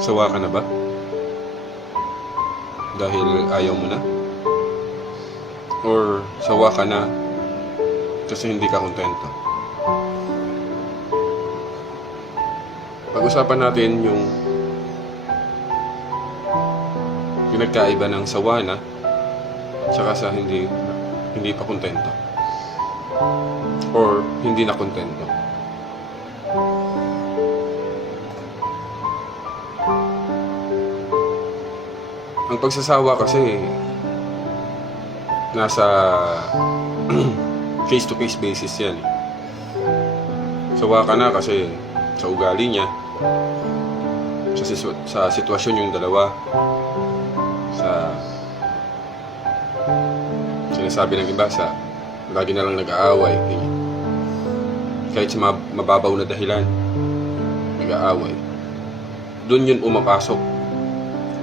Sawa ka na ba? Dahil ayaw mo na? Or sawa ka na kasi hindi ka kontento? Pag-usapan natin yung pinagkaiba ng sawa na tsaka sa hindi hindi pa kontento or hindi na kontento. Ang pagsasawa kasi nasa case to case basis yan. Sawa ka na kasi sa ugali niya, sa, sa sitwasyon yung dalawa, sa sinasabi ng iba sa lagi na lang nag-aaway. Kahit sa mab- mababaw na dahilan, nag-aaway. Doon yun umapasok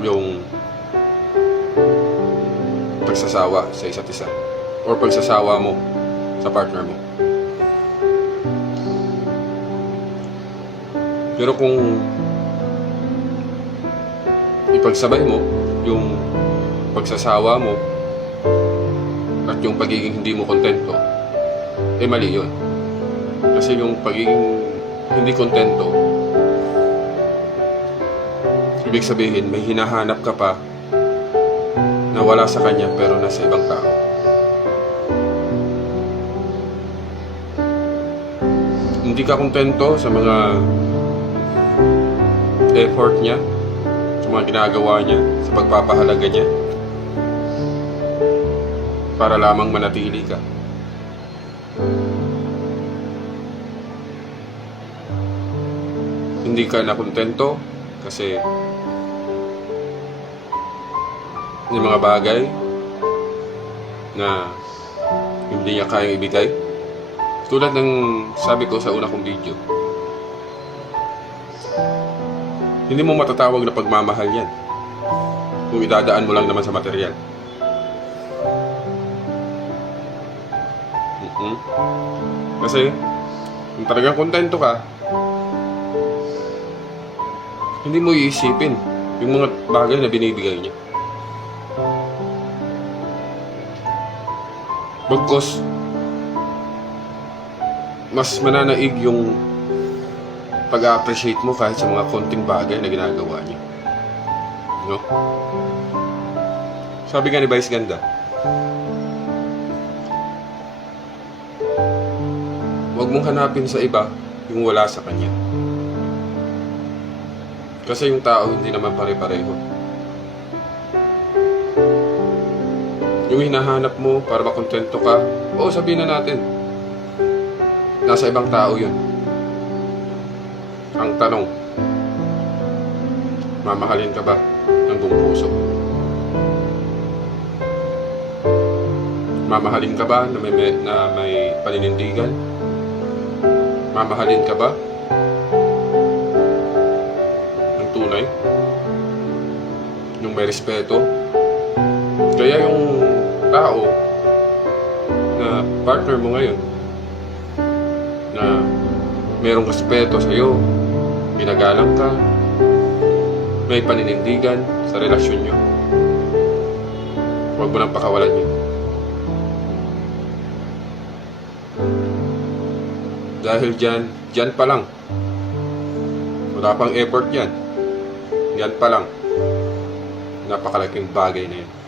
yung pagsasawa sa isa't isa or pagsasawa mo sa partner mo. Pero kung ipagsabay mo yung pagsasawa mo at yung pagiging hindi mo kontento, eh mali yun. Kasi yung pagiging hindi kontento, ibig sabihin may hinahanap ka pa na wala sa kanya pero nasa ibang tao. Hindi ka kontento sa mga effort niya, sa mga ginagawa niya, sa pagpapahalaga niya, para lamang manatili ka. Hindi ka nakontento kasi yung mga bagay na hindi niya kayang ibigay. Tulad ng sabi ko sa una kong video, hindi mo matatawag na pagmamahal yan kung idadaan mo lang naman sa material. mm Kasi, kung talagang kontento ka, hindi mo iisipin yung mga bagay na binibigay niya. Bagkos, mas mananaig yung pag-appreciate mo kahit sa mga konting bagay na ginagawa niya. No? Sabi nga ni Vice Ganda, huwag mong hanapin sa iba yung wala sa kanya. Kasi yung tao hindi naman pare-pareho. Yung hinahanap mo para makontento ka, oo sabihin na natin, nasa ibang tao yun. Ang tanong, mamahalin ka ba ng buong puso? Mamahalin ka ba na may, na may paninindigan? Mamahalin ka ba ng tunay? Yung may respeto? Kaya yung tao na partner mo ngayon na merong respeto sa iyo, ginagalang ka, may paninindigan sa relasyon nyo. Huwag mo nang pakawalan yun. Dahil dyan, dyan pa lang. Wala pang effort yan. Yan pa lang. Napakalaking bagay na yan.